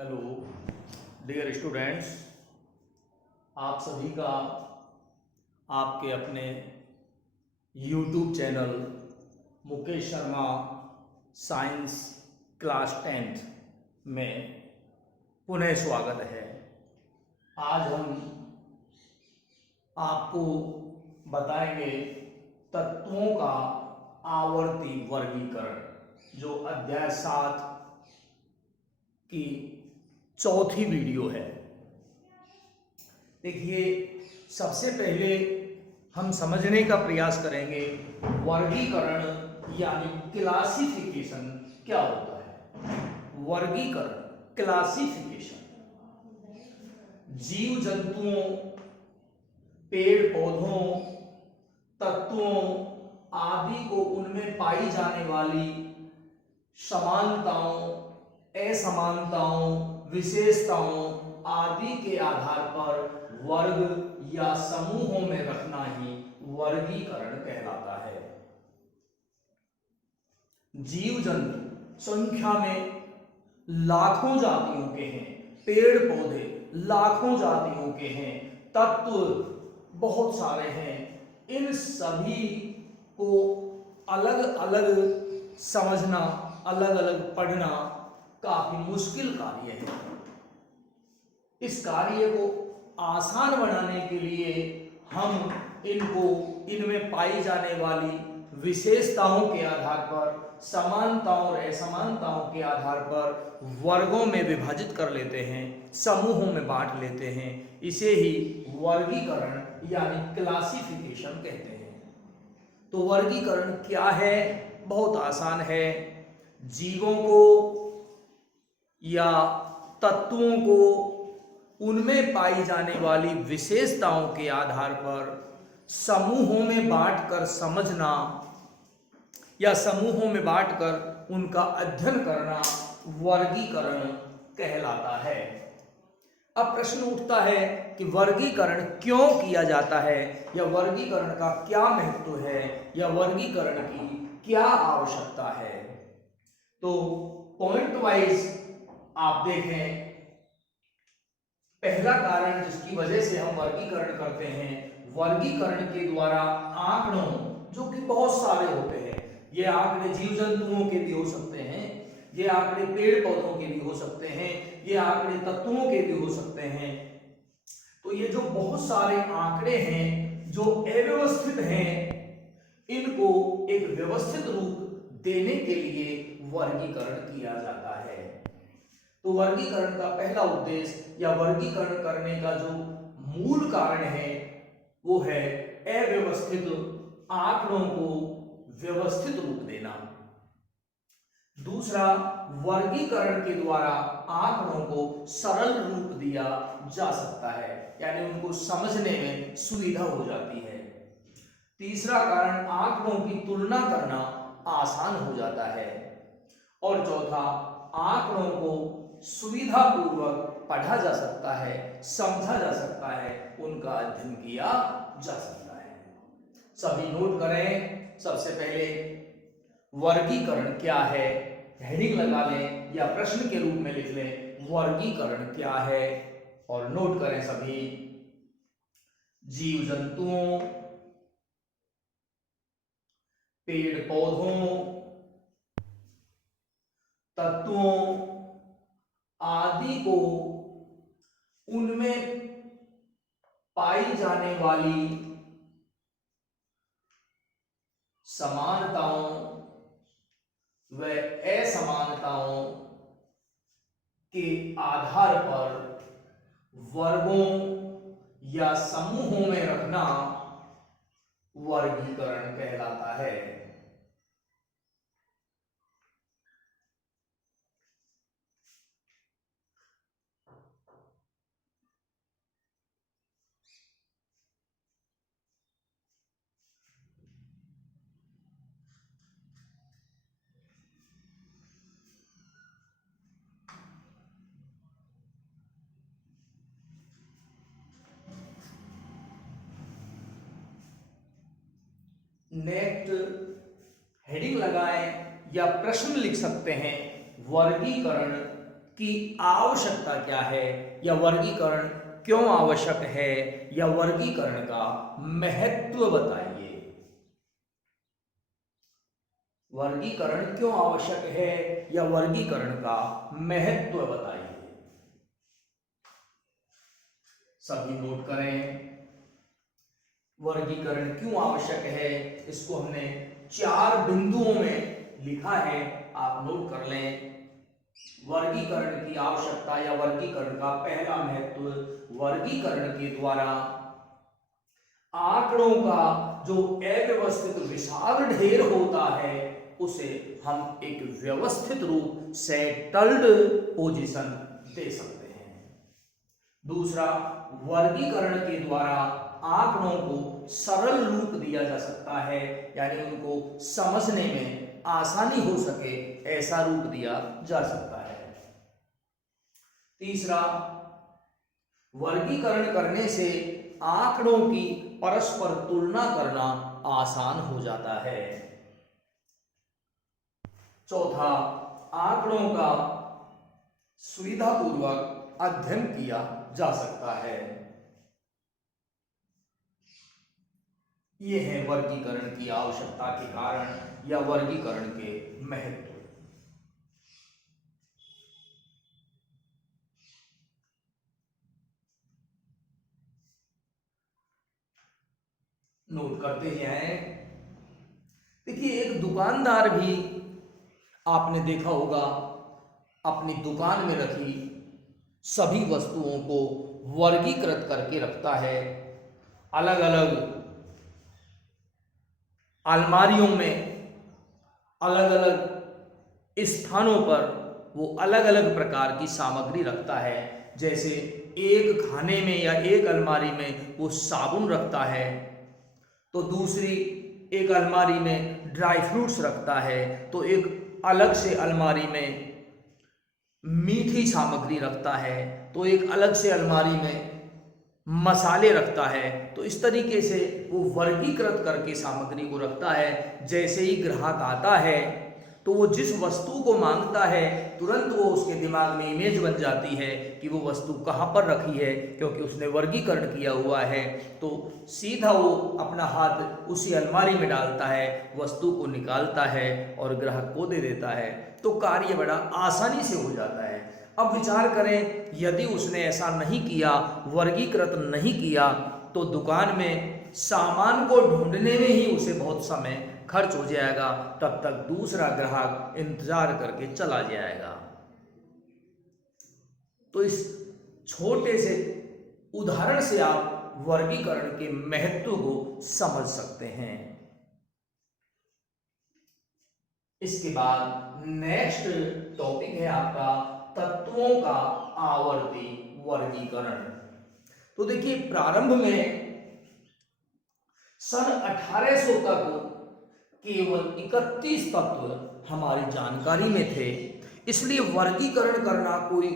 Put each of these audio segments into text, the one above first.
Hello dear students, आप सभी का आपके अपने YouTube channel Mukesh Sharma science class 10th में पुनः स्वागत है। आज हम आपको बताएंगे तत्वों का आवर्ती वर्गीकरण, जो अध्याय 7 की चौथी वीडियो है। देखिए, सबसे पहले हम समझने का प्रयास करेंगे वर्गीकरण यानी क्लासिफिकेशन क्या होता है। वर्गीकरण, क्लासिफिकेशन, जीव जंतुओं, पेड़ पौधों, तत्वों आदि को उनमें पाई जाने वाली समानताओं, असमानताओं, विशेषताओं आदि के आधार पर वर्ग या समूहों में रखना ही वर्गीकरण कहलाता है। जीव जंतु संख्या में लाखों जातियों के हैं, पेड़ पौधे लाखों जातियों के हैं, तत्व बहुत सारे हैं। इन सभी को अलग अलग समझना, अलग अलग पढ़ना काफी मुश्किल कार्य है। इस कार्य को आसान बनाने के लिए हम इनको इनमें पाई जाने वाली विशेषताओं के आधार पर, समानताओं और असमानताओं के आधार पर वर्गों में विभाजित कर लेते हैं, समूहों में बांट लेते हैं। इसे ही वर्गीकरण यानी क्लासिफिकेशन कहते हैं। तो वर्गीकरण क्या है? बहुत आसान है। जीवों को या तत्वों को उनमें पाई जाने वाली विशेषताओं के आधार पर समूहों में बांटकर समझना या समूहों में बांटकर उनका अध्ययन करना वर्गीकरण कहलाता है। अब प्रश्न उठता है कि वर्गीकरण क्यों किया जाता है, या वर्गीकरण का क्या महत्व है, या वर्गीकरण की क्या आवश्यकता है। तो पॉइंट वाइज आप देखें, पहला कारण जिसकी वजह से हम वर्गीकरण करते हैं, वर्गीकरण के द्वारा आंकड़ों, जो कि बहुत सारे होते हैं, ये आंकड़े जीव जंतुओं के भी हो सकते हैं, ये आंकड़े पेड़ पौधों के भी हो सकते हैं, ये आंकड़े तत्वों के भी हो सकते हैं। तो ये जो बहुत सारे आंकड़े हैं जो अव्यवस्थित हैं, इनको एक व्यवस्थित रूप देने के लिए वर्गीकरण किया जाता है। तो वर्गीकरण का पहला उद्देश्य या वर्गीकरण करने का जो मूल कारण है वो है अव्यवस्थित आंकड़ों को व्यवस्थित रूप देना। दूसरा, वर्गीकरण के द्वारा आंकड़ों को सरल रूप दिया जा सकता है, यानी उनको समझने में सुविधा हो जाती है। तीसरा कारण, आंकड़ों की तुलना करना आसान हो जाता है। और चौथा, आंकड़ों को सुविधापूर्वक पढ़ा जा सकता है, समझा जा सकता है, उनका अध्ययन किया जा सकता है। सभी नोट करें। सबसे पहले वर्गीकरण क्या है, हेडिंग लगा लें या प्रश्न के रूप में लिख लें, वर्गीकरण क्या है, और नोट करें सभी। जीव जंतुओं, पेड़ पौधों, तत्वों आदि को उनमें पाई जाने वाली समानताओं व असमानताओं के आधार पर वर्गों या समूहों में रखना वर्गीकरण कहलाता है। नेक्स्ट हेडिंग लगाएं या प्रश्न लिख सकते हैं, वर्गीकरण की आवश्यकता क्या है, या वर्गीकरण क्यों आवश्यक है, या वर्गीकरण का महत्व बताइए। वर्गीकरण क्यों आवश्यक है, या वर्गीकरण का महत्व बताइए। सभी नोट करें। वर्गीकरण क्यों आवश्यक है, इसको हमने 4 बिंदुओं में लिखा है, आप नोट कर लें। वर्गीकरण की आवश्यकता या वर्गीकरण का पहला महत्व, वर्गीकरण के द्वारा आंकड़ों का जो अव्यवस्थित विशाल ढेर होता है उसे हम एक व्यवस्थित रूप, सेटल्ड पोजीशन दे सकते हैं। दूसरा, वर्गीकरण के द्वारा आंकड़ों को सरल रूप दिया जा सकता है, यानी उनको समझने में आसानी हो सके ऐसा रूप दिया जा सकता है। तीसरा, वर्गीकरण करने से आंकड़ों की परस्पर तुलना करना आसान हो जाता है। चौथा, आंकड़ों का सुविधापूर्वक अध्ययन किया जा सकता है। यह है वर्गीकरण की आवश्यकता के कारण या वर्गीकरण के महत्व। नोट करते जाएं। देखिए, एक दुकानदार भी आपने देखा होगा अपनी दुकान में रखी सभी वस्तुओं को वर्गीकृत करके रखता है। अलग अलग अलमारियों में अलग अलग स्थानों पर वो अलग अलग प्रकार की सामग्री रखता है। जैसे एक खाने में या एक अलमारी में वो साबुन रखता है, तो दूसरी एक अलमारी में ड्राई फ्रूट्स रखता है, तो एक अलग से अलमारी में मीठी सामग्री रखता है, तो एक अलग से अलमारी में मसाले रखता है। तो इस तरीके से वो वर्गीकृत करके सामग्री को रखता है। जैसे ही ग्राहक आता है तो वो जिस वस्तु को मांगता है तुरंत वो उसके दिमाग में इमेज बन जाती है कि वो वस्तु कहाँ पर रखी है, क्योंकि उसने वर्गीकरण किया हुआ है। तो सीधा वो अपना हाथ उसी अलमारी में डालता है, वस्तु को निकालता है और ग्राहक को दे देता है। तो कार्य बड़ा आसानी से हो जाता है। अब विचार करें, यदि उसने ऐसा नहीं किया, वर्गीकृत नहीं किया, तो दुकान में सामान को ढूंढने में ही उसे बहुत समय खर्च हो जाएगा। तब तक दूसरा ग्राहक इंतजार करके चला जाएगा। तो इस छोटे से उदाहरण से आप वर्गीकरण के महत्व को समझ सकते हैं। इसके बाद नेक्स्ट टॉपिक है आपका तत्वों का आवर्ती वर्गीकरण। तो देखिए, प्रारंभ में सन 1800 तक केवल 31 तत्व हमारी जानकारी में थे, इसलिए वर्गीकरण करना कोई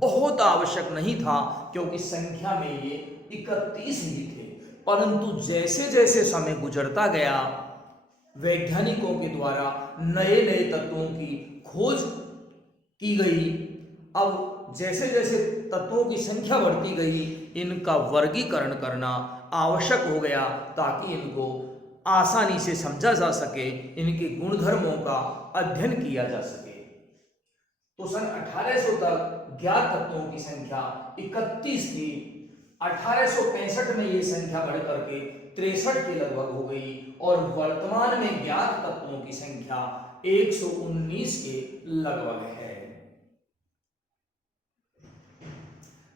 बहुत आवश्यक नहीं था, क्योंकि संख्या में ये 31 ही थे। परंतु जैसे जैसे समय गुजरता गया, वैज्ञानिकों के द्वारा नए नए तत्वों की खोज की गई। अब जैसे जैसे तत्वों की संख्या बढ़ती गई, इनका वर्गीकरण करना आवश्यक हो गया, ताकि इनको आसानी से समझा जा सके, इनके गुणधर्मों का अध्ययन किया जा सके। तो सन 1800 तक ज्ञात तत्वों की संख्या 31 थी। 1865 में ये संख्या बढ़ करके 63 के लगभग हो गई, और वर्तमान में ज्ञात तत्वों की संख्या 119 के लगभग है।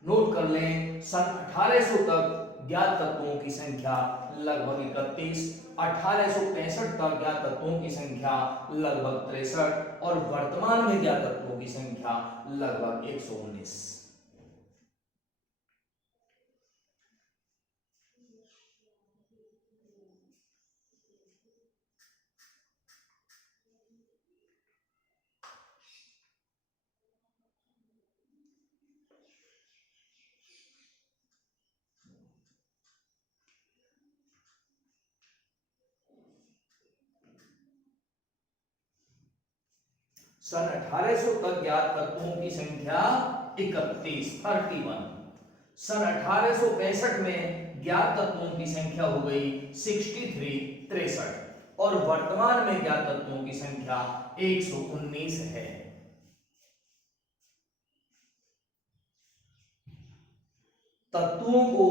नोट कर लें, सन 1800 तक ज्ञात तत्वों की संख्या लगभग 31, 1865 तक ज्ञात तत्वों की संख्या लगभग 63, और वर्तमान में ज्ञात तत्वों की संख्या लगभग 119। सन 1800 तक ज्ञात तत्वों की संख्या 31 सन 1865 में ज्ञात तत्वों की संख्या हो गई 63 और वर्तमान में ज्ञात तत्वों की संख्या 119 है। तत्वों को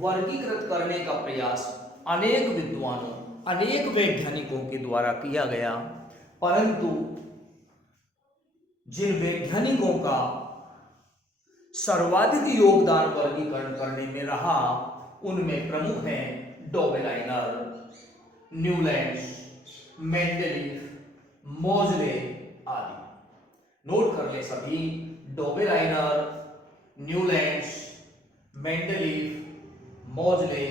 वर्गीकृत करने का प्रयास अनेक विद्वानों, अनेक वैज्ञानिकों के द्वारा किया गया, परंतु जिन वैज्ञानिकों का सर्वाधिक योगदान वर्गीकरण करने में रहा उनमें प्रमुख हैं डोबेलाइनर, न्यूलैंड्स, मेंडेलीफ, मोजले आदि। नोट कर ले सभी, डोबेलाइनर, न्यूलैंड्स, मेंडेलीफ, मोजले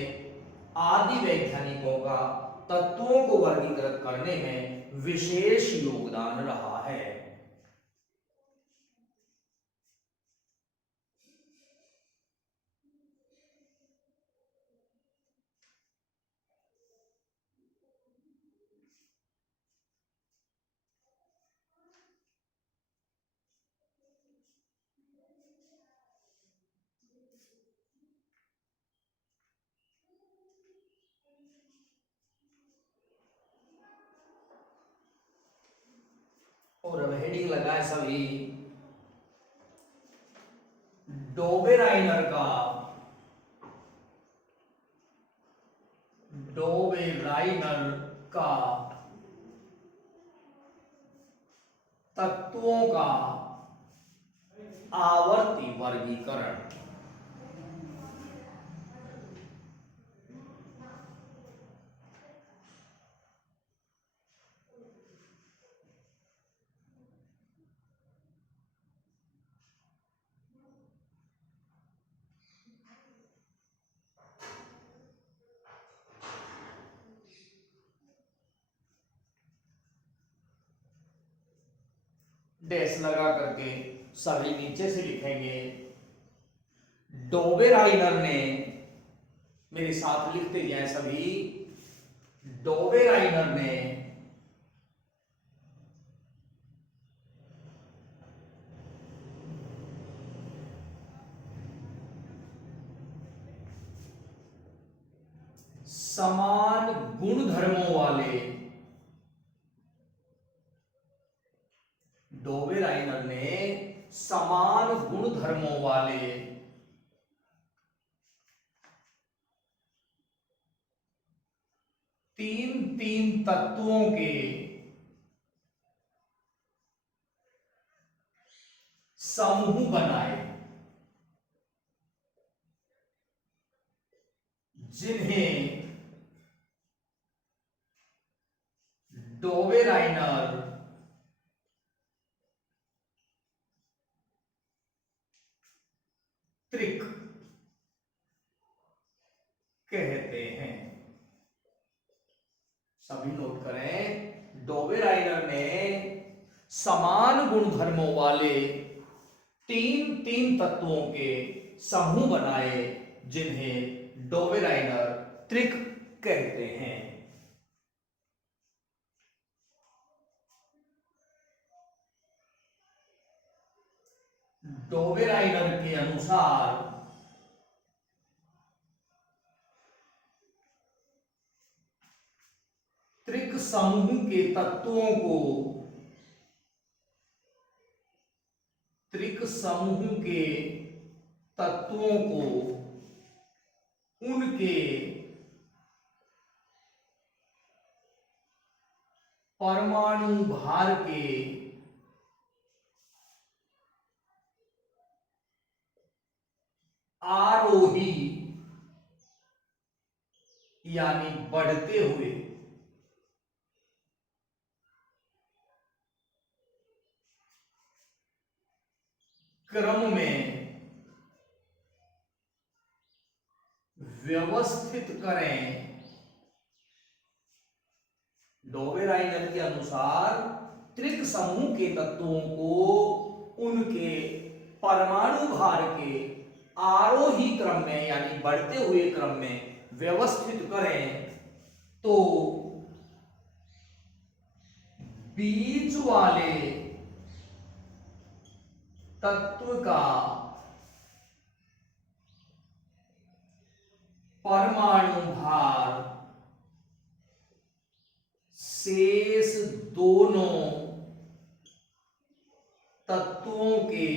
आदि वैज्ञानिकों का तत्वों को वर्गीकृत करने में विशेष योगदान रहा है। और अब हेडिंग लगाए सभी, डोबेलाइनर का तत्वों का आवर्ती वर्गीकरण। डैश लगा करके सभी नीचे से लिखेंगे। डोबेलाइनर ने, मेरे साथ लिखते जाए सभी, डोबेलाइनर ने समान गुणधर्मों वाले, डोबेलाइनर ने समान गुणधर्मों वाले तीन तत्वों के समूह बनाए, जिन्हें डोबेलाइनर त्रिक कहते हैं। सभी नोट करें, डोबेलाइनर ने समान गुणधर्मों वाले तीन तत्वों के समूह बनाए, जिन्हें डोबेलाइनर त्रिक कहते हैं। डोबेलाइनर के अनुसार त्रिक समूह के तत्वों को, त्रिक समूह के तत्वों को उनके परमाणु भार के आरोही यानी बढ़ते हुए क्रम में व्यवस्थित करें। डोबेलाइनर के अनुसार त्रिक समूह के तत्वों को उनके परमाणु भार के आरोही क्रम में यानी बढ़ते हुए क्रम में व्यवस्थित करें तो बीच वाले तत्व का परमाणु भार शेष दोनों तत्वों के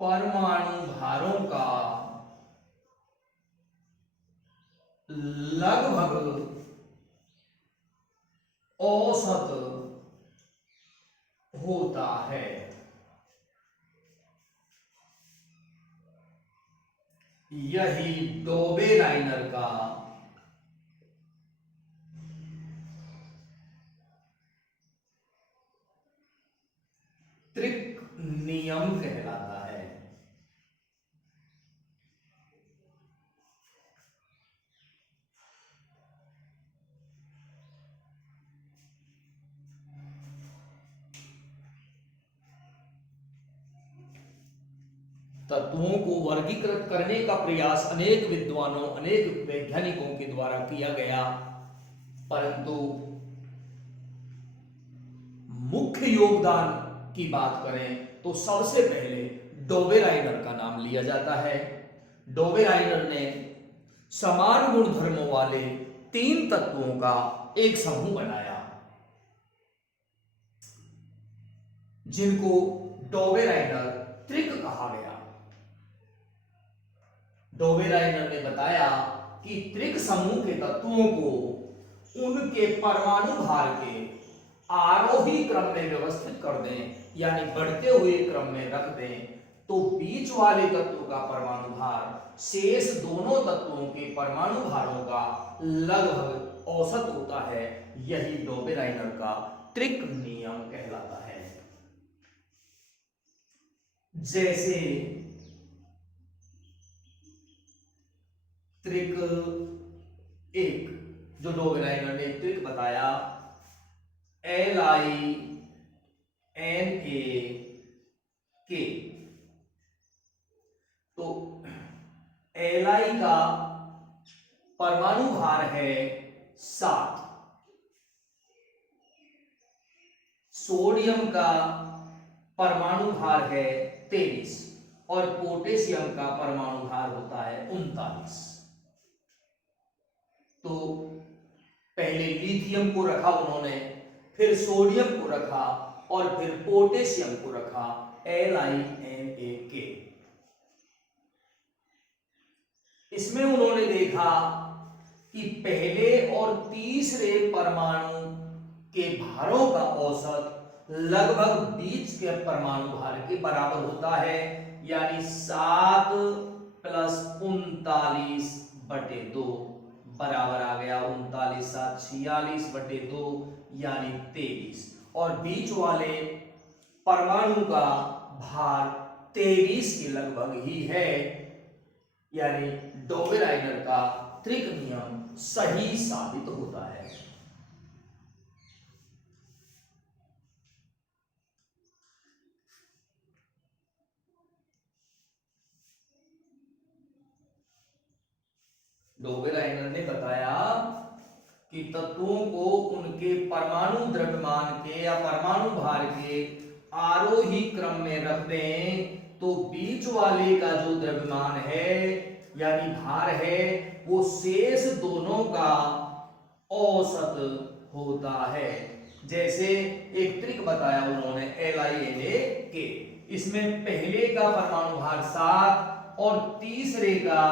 परमाणु भारों का लगभग औसत होता है। यही डोबेराइनर का त्रिक नियम कहलाता है। तत्वों को वर्गीकृत करने का प्रयास अनेक विद्वानों, अनेक वैज्ञानिकों के द्वारा किया गया, परंतु मुख्य योगदान की बात करें तो सबसे पहले डोबेराइनर का नाम लिया जाता है। डोबेराइनर ने समान गुणधर्मों वाले 3 तत्वों का एक समूह बनाया, जिनको डोबेराइनर त्रिक कहा गया। डोबेराइनर ने बताया कि त्रिक समूह के तत्वों को उनके परमाणु भार के आरोही क्रम में व्यवस्थित कर दें, यानी बढ़ते हुए क्रम में रख दें, तो बीच वाले तत्व का परमाणु भार शेष दोनों तत्वों के परमाणु भारों का लगभग औसत होता है। यही डोबेराइनर का त्रिक नियम कहलाता है। जैसे त्रिक 1 जो डोबेराइनर ने त्रिक बताया, LiNaK, तो Li का परमाणु भार है 7, सोडियम का परमाणु भार है 23 और पोटेशियम का परमाणु भार होता है 39। तो पहले लिथियम को रखा उन्होंने, फिर सोडियम को रखा और फिर पोटेशियम को रखा, LiNaK। इसमें उन्होंने देखा कि पहले और तीसरे परमाणु के भारों का औसत लगभग बीच के परमाणु भार के बराबर होता है, यानी 7 + 39/2 बराबर आ गया 39, 7 46/2 यानी 23। और बीच वाले परमाणु का भार 23 के लगभग ही है, यानी डोबेराइनर का त्रिक नियम सही साबित होता है। डोबेराइनर ने बताया कि तत्वों को उनके परमाणु द्रव्यमान के या परमाणु भार के आरोही क्रम में रख दें, तो बीच वाले का जो द्रव्यमान है यानी भार है वो शेष दोनों का औसत होता है। जैसे एक त्रिक बताया उन्होंने LiNaK, इसमें पहले का परमाणु भार 7 और तीसरे का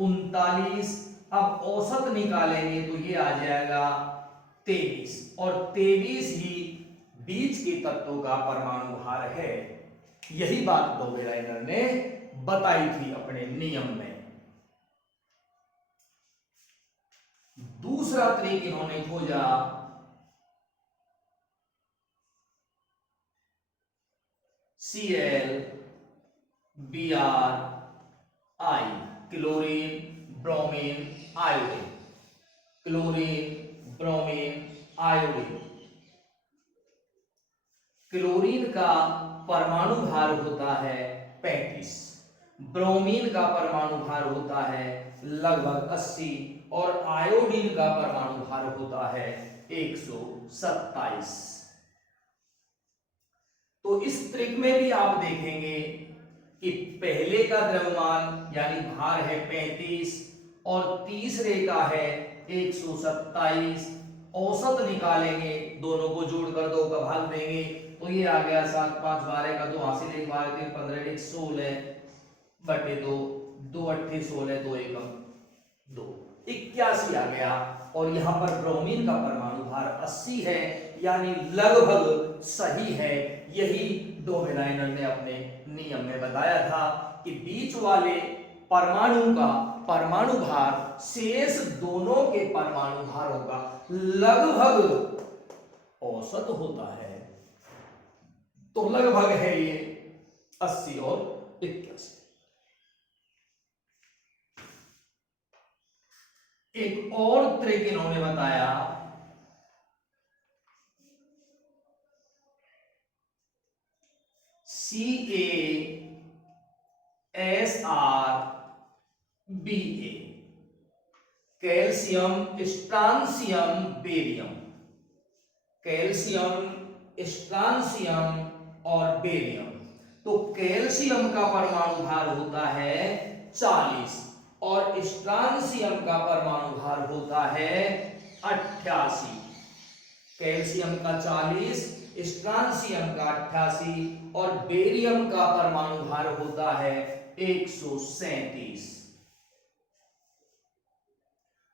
39। अब औसत निकालेंगे तो ये आ जाएगा 23 और 23 ही बीच के तत्वों का परमाणु भार है। यही बात डोबेराइनर ने बताई थी अपने नियम में। दूसरा त्रिक इन्होंने खोजा Cl Br I, chlorine bromine iodine, chlorine bromine iodine. Chlorine का परमाणु भार होता है 35, ब्रोमीन का परमाणु भार होता है लगभग 80 और आयोडीन का परमाणु भार होता है 127। तो इस त्रिक में भी आप देखेंगे कि पहले का द्रव्यमान यानी भार है 35 और तीसरे का है 127। औसत निकालेंगे, दोनों को जोड़कर 2 का भाग देंगे तो ये आ गया 7 5 12 का 2 हासिल 1 12 3 15 1 16 बटे 2 2 8 16 2 एकम 2 81 आ गया। और यहां पर ब्रोमीन का परमाणु भार 80 है यानी लगभग सही है। यही डोवेराइनर ने अपने नियम में बताया था कि बीच वाले परमाणु का परमाणु भार शेष दोनों के परमाणु भारों का लगभग औसत होता है। तो लगभग है ये 80 और 81। एक और त्रिक इन्होंने बताया, CaSrBa, calcium strontium barium. Calcium strontium और बेरियम। तो कैल्शियम का परमाणु भार होता है 40 और स्ट्रांसियम का परमाणु भार होता है 88। कैल्शियम का 40, स्ट्रांसियम का 88 और बेरियम का परमाणु भार होता है 137।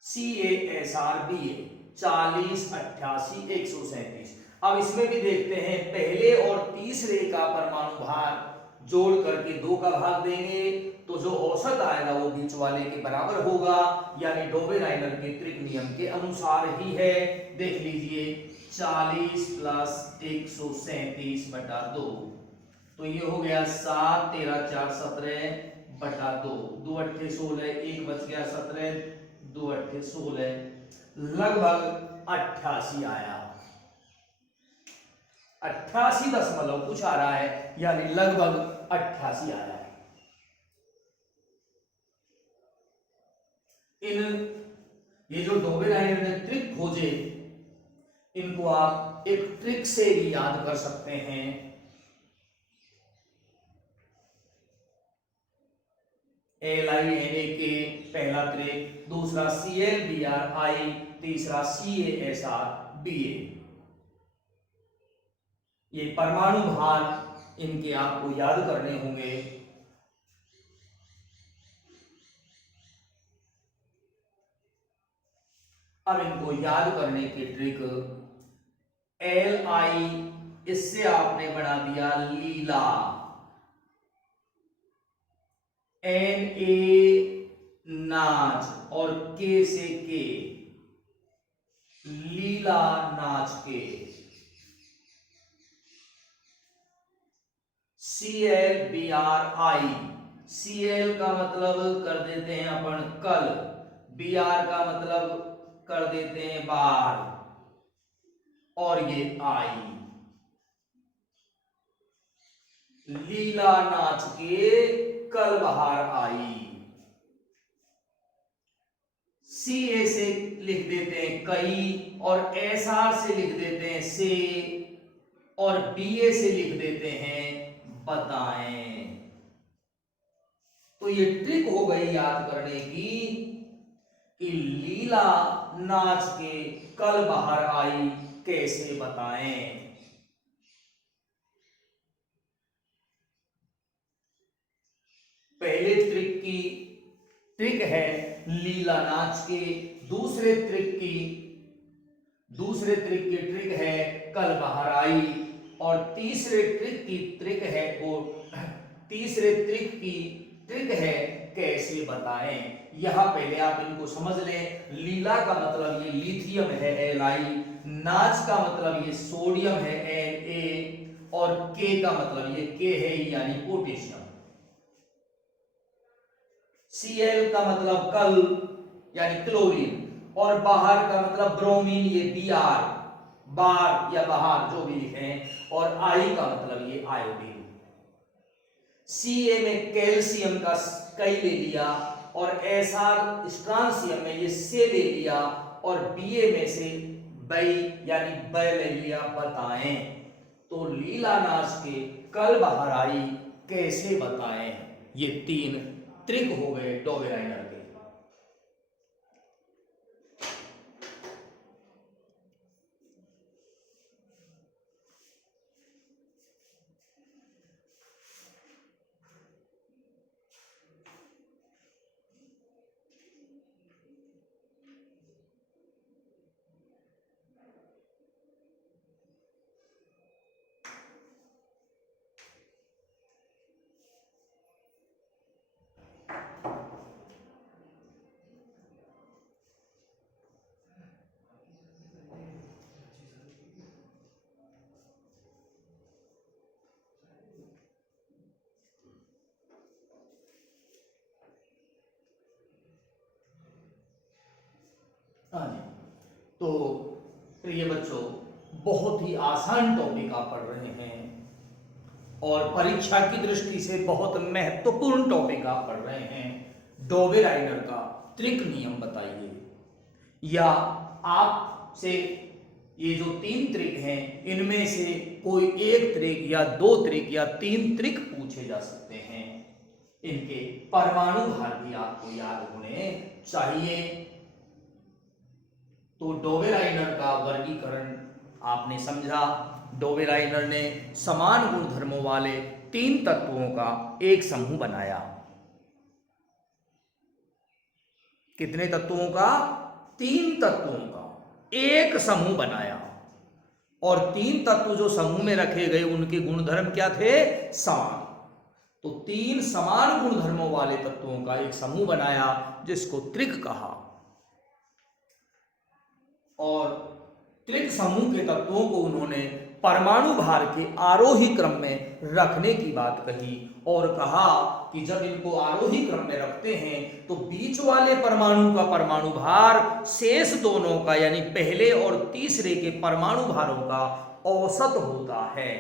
CaSrBa 40, 88, 137। अब इसमें भी देखते हैं, पहले और तीसरे का परमाणु भार जोड़ करके 2 का भाग देंगे तो जो औसत आएगा वो बीच वाले के बराबर होगा, यानी डोवेराइनर के त्रिक नियम के अनुसार ही है। देख लीजिए 40 प्लस 137 बटा 2 तो ये हो गया 7 13 4 17 बटा 2 2 8 16 1 बच गया 17 2 8 16 लगभग 88 आया। 88 दशमलव कुछ आ रहा है यानी लगभग 88 आया है। ये जो डोवेराइनर ने ट्रिक खोजे इनको आप एक ट्रिक से भी याद कर सकते हैं। LiNa पहला ट्रिक, दूसरा ClBrI, तीसरा CaSrBa। ये परमाणु भार इनके आपको याद करने होंगे। अब इनको याद करने की ट्रिक, Li इससे आपने बना दिया लीला, Na नाच और K से K लीला नाच के। ClBrI, Cl का मतलब कर देते हैं अपन कल, Br का मतलब कर देते हैं बार और ये I, लीला नाच के कल बाहर आई। Ca से लिख देते हैं कई और Sr से लिख देते हैं से और Ba से लिख देते हैं बताएं। तो ये ट्रिक हो गई याद करने की कि लीला नाच के कल बाहर आई कैसे बताएं। पहले ट्रिक है लीला नाच के, दूसरे ट्रिक है कल बाहर आई और तीसरे ट्रिक है कैसे बताएं। यहां पहले आप इनको समझ लें। लीला का मतलब ये लिथियम है Li, नाच का मतलब ये सोडियम है Na और K का मतलब ये K है यानी पोटेशियम। Cl का मतलब कल यानी क्लोरीन और बाहर का मतलब ब्रोमीन ये Br, बार या बाहर जो भी लिखें और I का मतलब ये आयोडीन। Ca में कैल्शियम का कई ले लिया और Sr स्ट्रांसियम में ये से ले लिया और Ba में से बई यानी ब ले लिया बताएं। तो लीला नाच के कल बाहर आई कैसे बताएं। ये 3 ट्रिक हो गए डोबेराइनर के। हाँ जी, तो प्रिय बच्चों, बहुत ही आसान टॉपिक आप पढ़ रहे हैं और परीक्षा की दृष्टि से बहुत महत्वपूर्ण टॉपिक आप पढ़ रहे हैं। डोबेराइनर का त्रिक नियम बताइए, या आपसे ये जो 3 त्रिक हैं इनमें से कोई एक त्रिक या 2 त्रिक या 3 त्रिक पूछे जा सकते हैं। इनके परमाणु भार भी आपको याद होने चाहिए। तो डोबेराइनर का वर्गीकरण आपने समझा। डोबेराइनर ने समान गुणधर्मों वाले 3 तत्वों का एक समूह बनाया। कितने तत्वों का? 3 तत्वों का एक समूह बनाया। और 3 तत्व जो समूह में रखे गए उनके गुणधर्म क्या थे? समान। तो 3 समान गुणधर्मों वाले तत्वों का एक समूह बनाया जिसको त्रिक कहा। और त्रिक समूह के तत्वों को उन्होंने परमाणु भार के आरोही क्रम में रखने की बात कही और कहा कि जब इनको आरोही क्रम में रखते हैं तो बीच वाले परमाणु का परमाणु भार शेष दोनों का यानी पहले और तीसरे के परमाणु भारों का औसत होता है।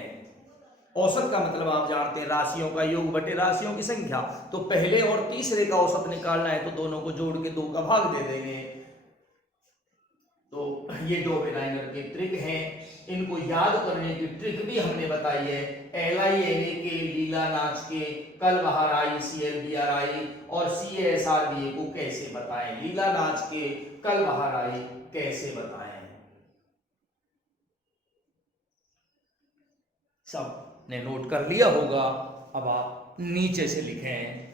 औसत का मतलब आप जानते हैं राशियों का योग बटे राशियों की संख्या। तो पहले और तीसरे का औसत निकालना है तो दोनों को जोड़ के 2 का भाग दे देंगे। तो ये डोबेराइनर के ट्रिक हैं। इनको याद करने की ट्रिक भी हमने बताई है। LINA के लीला नाच के कल बाहर आई CLBRI और CSRBA को कैसे बताएं। लीला नाच के कल बाहर आई कैसे बताएं। सब ने नोट कर लिया होगा। अब आप नीचे से लिखें।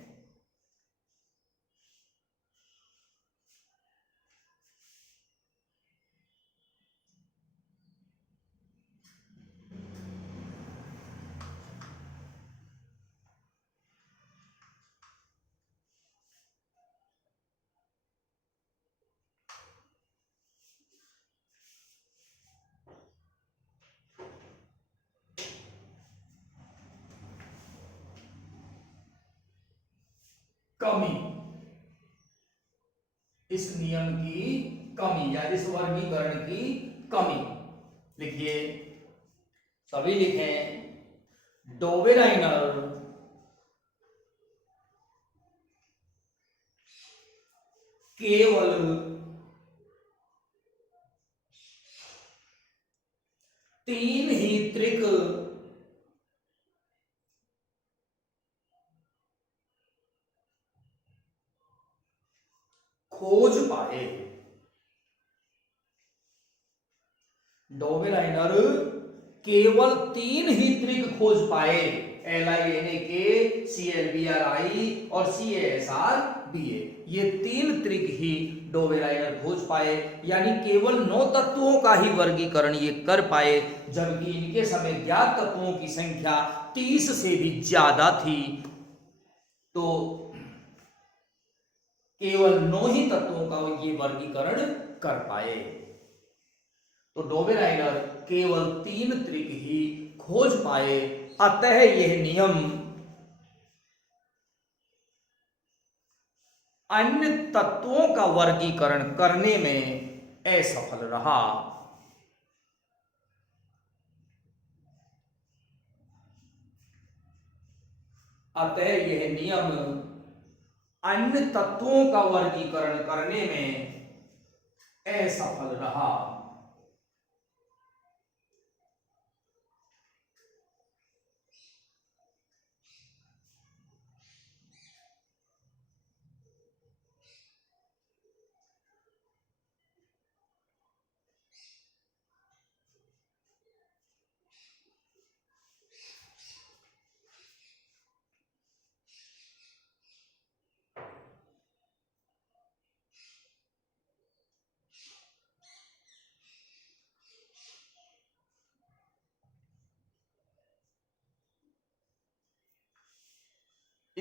कमी, इस नियम की कमी या इस वर्गीकरण की कमी लिखिए। सभी लिखें। डोबेराइनर केवल 3 ही त्रिक खोज पाए। डोबेराइनर केवल 3 ही त्रिक खोज पाए। LINA के CLBRI और CSRBA ये 3 त्रिक ही डोबेराइनर खोज पाए, यानी केवल 9 तत्वों का ही वर्गीकरण ये कर पाए, जबकि इनके समय ज्ञात तत्वों की संख्या 30 से भी ज्यादा थी। तो केवल 9 ही तत्वों का ये वर्गीकरण कर पाए। तो डोबेराइनर केवल 3 त्रिक ही खोज पाए, अतः यह नियम अन्य तत्वों का वर्गीकरण करने में असफल रहा। अतः यह नियम अन्य तत्वों का वर्गीकरण करने में असफल रहा।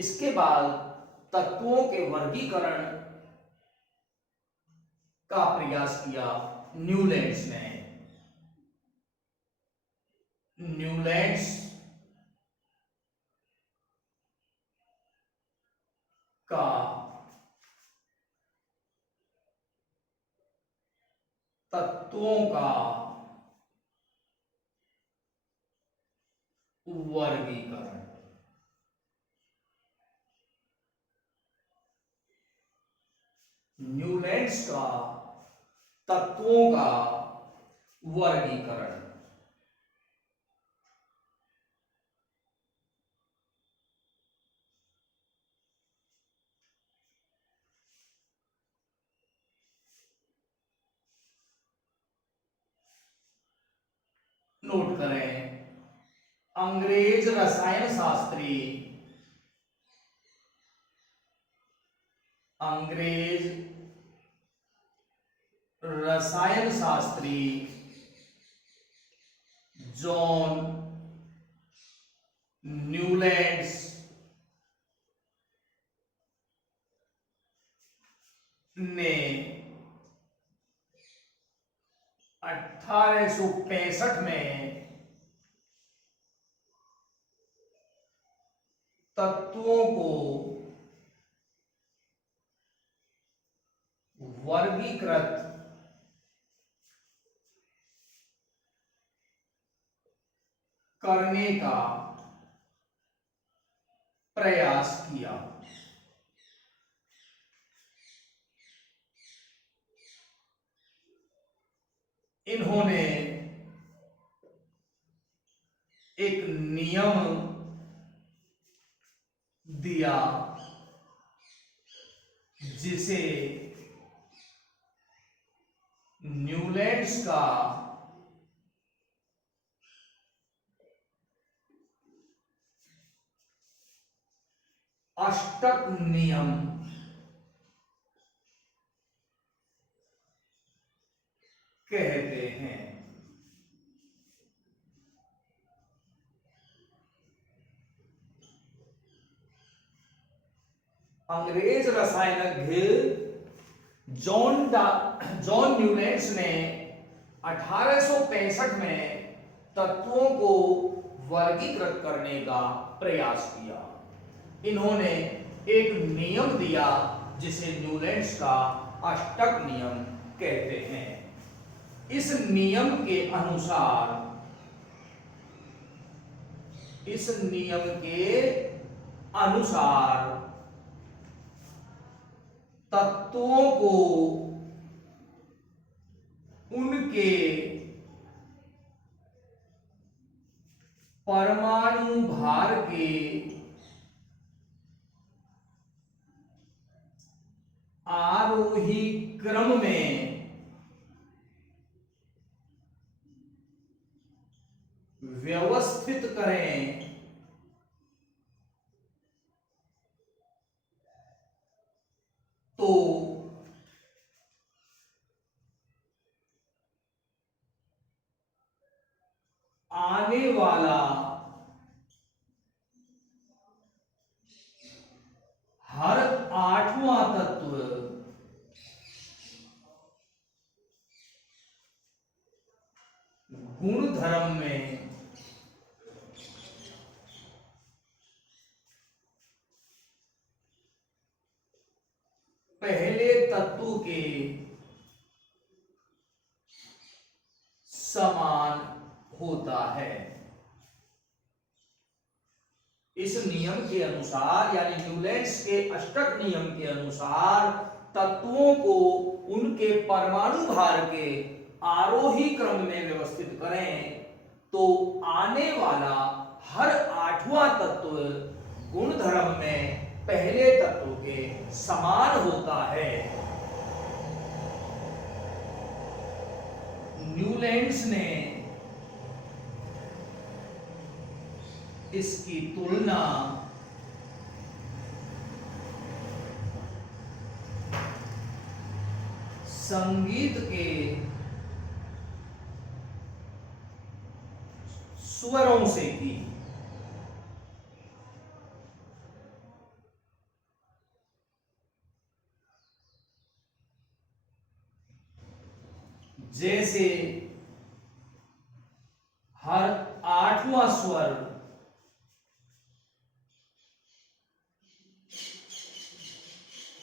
इसके बाद तत्वों के वर्गीकरण का प्रयास किया न्यूलैंड्स ने। न्यूलैंड्स का तत्वों का वर्गीकरण। न्यूलैंड्स का तत्वों का वर्गीकरण। नोट करें, अंग्रेज रसायन शास्त्री, अंग्रेज रसायन शास्त्री जॉन न्यूलैंड्स ने 1865 में तत्वों को वर्गीकृत करने का प्रयास किया। इन्होंने एक नियम दिया जिसे न्यूलैंड्स का अष्टक नियम कहते हैं। अंग्रेज रसायनज्ञ जॉन न्यूलैंड्स ने 1865 में तत्वों को वर्गीकृत करने का प्रयास किया। इन्होंने एक नियम दिया जिसे न्यूलैंड्स का अष्टक नियम कहते हैं। इस नियम के अनुसार तत्वों को उनके परमाणु भार के आरोही क्रम में व्यवस्थित करें तो आने वाला हर आठवां तत्व गुणधर्म में पहले तत्व के समान होता है। इस नियम के अनुसार यानी न्यूलैंड्स के अष्टक नियम के अनुसार तत्वों को उनके परमाणु भार के आरोही क्रम में व्यवस्थित करें तो आने वाला हर आठवां तत्व गुणधर्म में पहले तत्व के समान होता है। न्यूलैंड्स ने इसकी तुलना संगीत के स्वरों से की। जैसे हर 8वां स्वर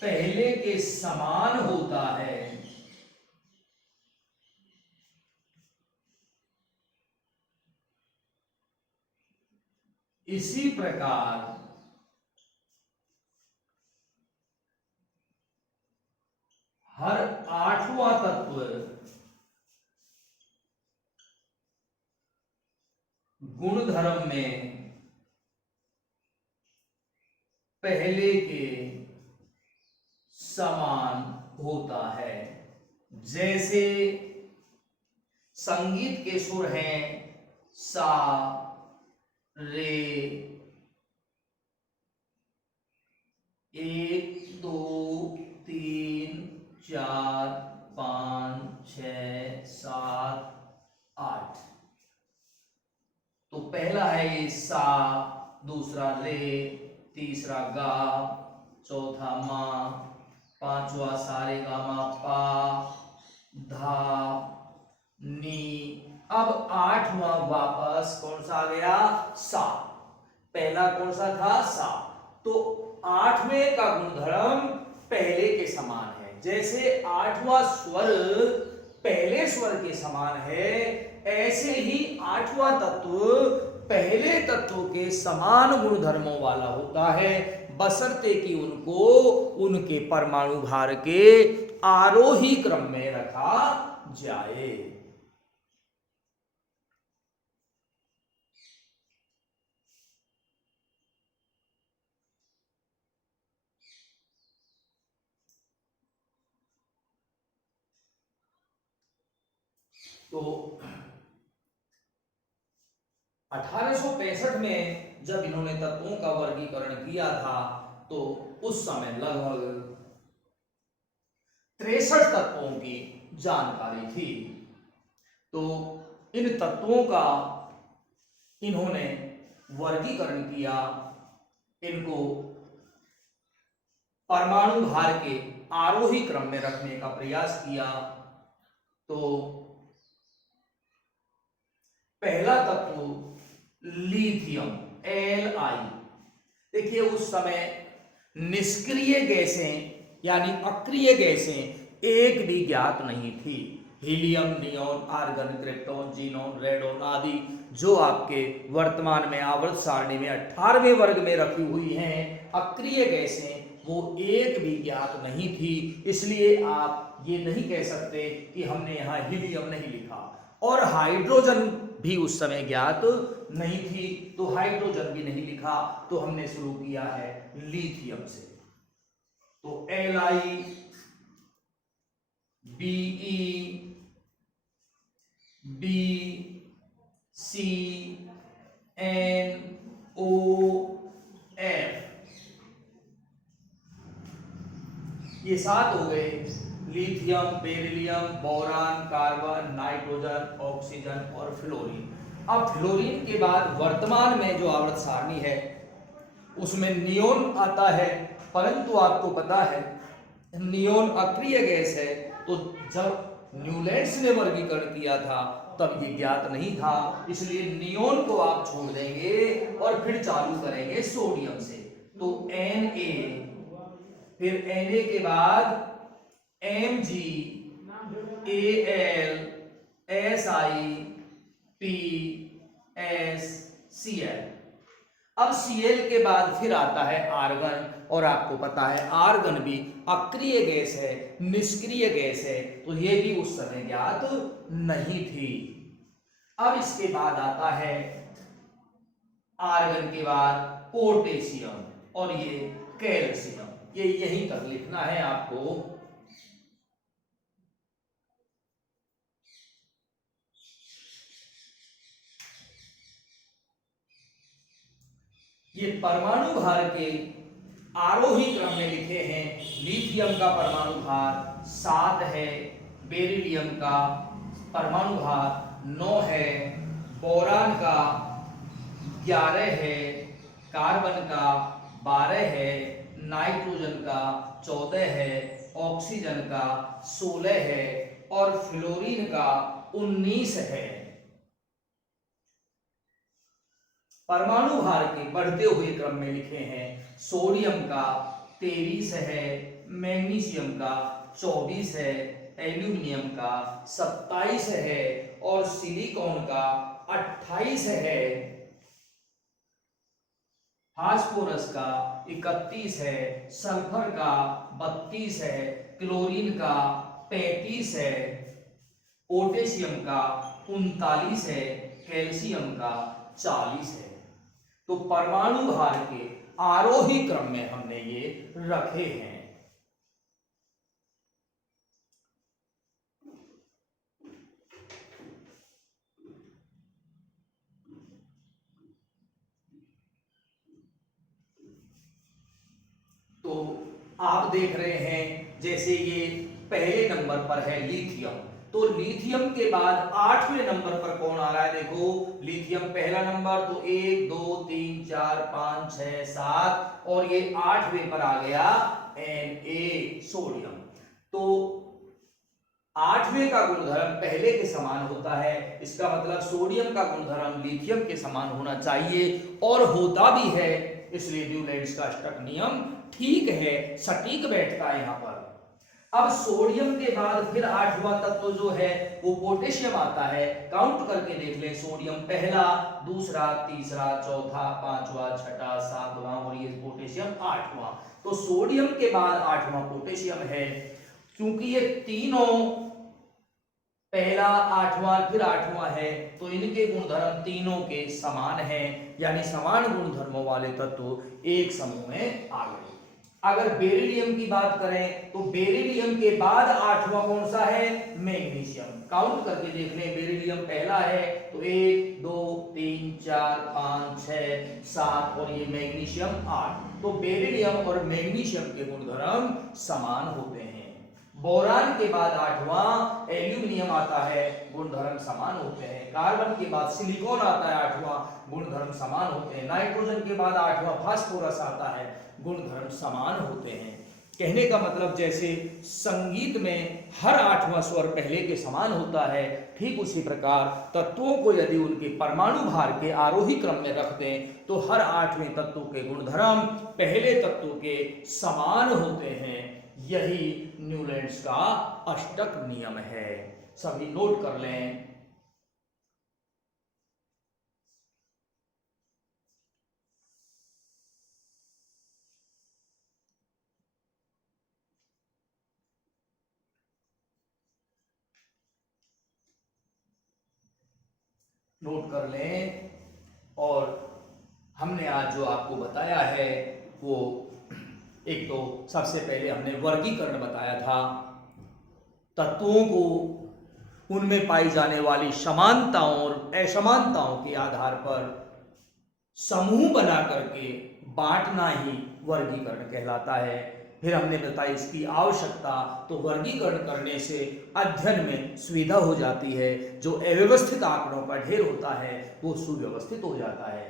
पहले के समान होता है, इसी प्रकार हर 8वां तत्व गुणधर्म में पहले के समान होता है। जैसे संगीत के सुर हैं सा, रे, 1 2 3 4 5 6 7 8। तो पहला है ये सा, दूसरा रे, तीसरा गा, चौथा मा, पांचवा सारे गा मा पा, धा, नी। अब 8वां वापस कौन सा आ गया? सा। पहला कौन सा था? सा। तो 8वें का गुणधर्म पहले के समान है। जैसे 8वां स्वर पहले स्वर के समान है, ऐसे ही 8वां तत्व पहले तत्व के समान गुणधर्मों वाला होता है, बशर्ते कि उनको उनके परमाणु भार के आरोही क्रम में रखा जाए। तो 1865 में जब इन्होंने तत्वों का वर्गीकरण किया था तो उस समय लगभग 63 तत्वों की जानकारी थी। तो इन तत्वों का इन्होंने वर्गीकरण किया, इनको परमाणु भार के आरोही क्रम में रखने का प्रयास किया। तो पहला तत्व लिथियम Li। देखिए उस समय निष्क्रिय गैसें यानी अक्रिय गैसें एक भी ज्ञात नहीं थी। Helium, neon, argon, krypton, xenon, radon आदि जो आपके वर्तमान में आवर्त सारणी में 18वें वर्ग में रखी हुई हैं अक्रिय गैसें, वो एक भी ज्ञात नहीं थी। इसलिए आप ये नहीं कह सकते कि हमने यहाँ हीलियम नहीं लिखा। और हाइड्रोजन भी उस समय ज्ञात नहीं थी, तो हाइड्रोजन भी नहीं लिखा। तो हमने शुरू किया है लिथियम से। तो Li, Be, B, C, NO, F, ये 7 हो गए। Lithium, beryllium, boron, carbon, nitrogen, oxygen और फ्लोरीन। अब फ्लोरीन के बाद वर्तमान में जो आवर्त सारणी है उसमें नियोन आता है, परंतु आपको पता है नियोन अक्रिय गैस है। तो जब न्यूलैंड्स ने वर्गीकरण किया था तब ये ज्ञात नहीं था, इसलिए नियोन को आप छोड़ देंगे और फिर चालू करेंगे सोडियम से। तो Na, फिर Na के बाद Mg, Al, Si, P, S, Cl। अब Cl के बाद फिर आता है आर्गन, और आपको पता है आर्गन भी अक्रिय गैस है, निष्क्रिय गैस है, तो ये भी उस समय ज्ञात नहीं थी। अब इसके बाद आता है आर्गन के बाद पोटेशियम और ये कैल्शियम। ये यहीं तक लिखना है आपको। ये परमाणु भार के आरोही क्रम में लिखे हैं। लिथियम का परमाणु भार 7 है, बेरिलियम का परमाणु भार 9 है, बोरान का 11 है, कार्बन का 12 है, नाइट्रोजन का 14 है, ऑक्सीजन का 16 है, और फ्लोरीन का 19 है। परमाणु भार के बढ़ते हुए क्रम में लिखे हैं, सोडियम का 23 है, मैग्नीशियम का 24 है, एल्यूमिनियम का 27 है और सिलिकॉन का 28 है, फास्फोरस का 31 है, सल्फर का 32 है, क्लोरीन का 35 है, पोटेशियम का 39 है, कैल्शियम का 40 है। तो परमाणु भार के आरोही क्रम में हमने ये रखे हैं। तो आप देख रहे हैं जैसे ये पहले नंबर पर है लिथियम, तो लिथियम के बाद 8वें नंबर पर कौन आ रहा है? देखो लिथियम पहला नंबर, तो 1 2 3 4 5 6 7 और ये 8वें पर आ गया Na सोडियम। तो 8वें का गुणधर्म पहले के समान होता है, इसका मतलब सोडियम का गुणधर्म लिथियम के समान होना चाहिए और होता भी है, इसलिए न्यूलैंड्स का अष्टक नियम ठीक है, सटीक बैठता है यहां पर। अब सोडियम के बाद फिर 8वां तत्व जो है वो पोटेशियम आता है। काउंट करके देख लें, सोडियम पहला, दूसरा, तीसरा, चौथा, 5वां, छठा, 7वां और ये पोटेशियम 8वां। तो सोडियम के बाद 8वां पोटेशियम है। क्योंकि ये तीनों पहला, 8वां फिर 8वां है, तो इनके गुणधर्म तीनों के समान हैं, यानी समान गुणधर्मों वाले तत्व एक समूह में आ गए। अगर बेरिलियम की बात करें तो बेरिलियम के बाद 8वां कौन सा है? मैग्नीशियम। काउंट करके देख लें, बेरिलियम पहला है तो 1 2 3 4 5 6 7 और ये मैग्नीशियम 8। तो बेरिलियम और मैग्नीशियम के गुणधर्म समान होते हैं। बोरान के बाद 8वां एल्यूमिनियम आता है, गुणधर्म समान होते हैं। कार्बन के बाद सिलिकॉन आता है 8वां, गुणधर्म समान होते हैं। नाइट्रोजन के बाद 8वां फास्फोरस आता है, गुणधर्म समान होते हैं। कहने का मतलब जैसे संगीत में हर 8वां स्वर पहले के समान होता है, ठीक उसी प्रकार तत्वों को यदि उनके परमाणु भार के आरोही क्रम में रख दें तो हर 8वें तत्व के गुणधर्म पहले तत्व के समान होते हैं। यही न्यूलैंड्स का अष्टक नियम है। सभी नोट कर लें। नोट कर लें। और हमने आज जो आपको बताया है वो एक तो सबसे पहले हमने वर्गीकरण बताया था, तत्वों को उनमें पाई जाने वाली समानताओं और असमानताओं के आधार पर समूह बना करके बांटना ही वर्गीकरण कहलाता है। फिर हमने बताया इसकी आवश्यकता, तो वर्गीकरण करने से अध्ययन में सुविधा हो जाती है। जो अव्यवस्थित आंकड़ों का ढेर होता है वो सुव्यवस्थित हो जाता है।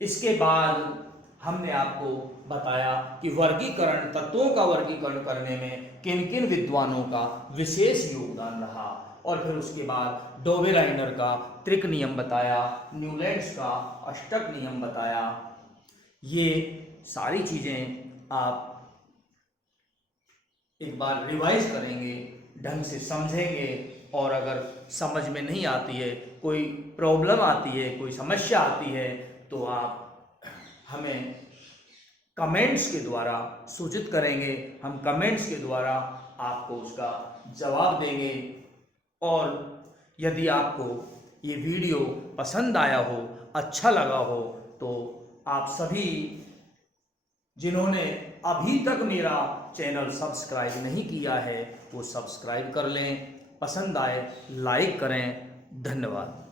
इसके बाद हमने आपको बताया कि वर्गीकरण, तत्वों का वर्गीकरण करने में किन किन विद्वानों का विशेष योगदान रहा, और फिर उसके बाद डोवेलाइनर का त्रिक नियम बताया, न्यूलैंड्स का अष्टक नियम बताया। ये सारी चीजें आप एक बार रिवाइज करेंगे, ढंग से समझेंगे, और अगर समझ में नहीं आती है, कोई प्रॉब्लम आती है, कोई समस्या आती है, तो आप हमें कमेंट्स के द्वारा सूचित करेंगे। हम कमेंट्स के द्वारा आपको उसका जवाब देंगे। और यदि आपको ये वीडियो पसंद आया हो, अच्छा लगा हो, तो आप सभी जिन्होंने अभी तक मेरा चैनल सब्सक्राइब नहीं किया है वो सब्सक्राइब कर लें। पसंद आए लाइक करें। धन्यवाद।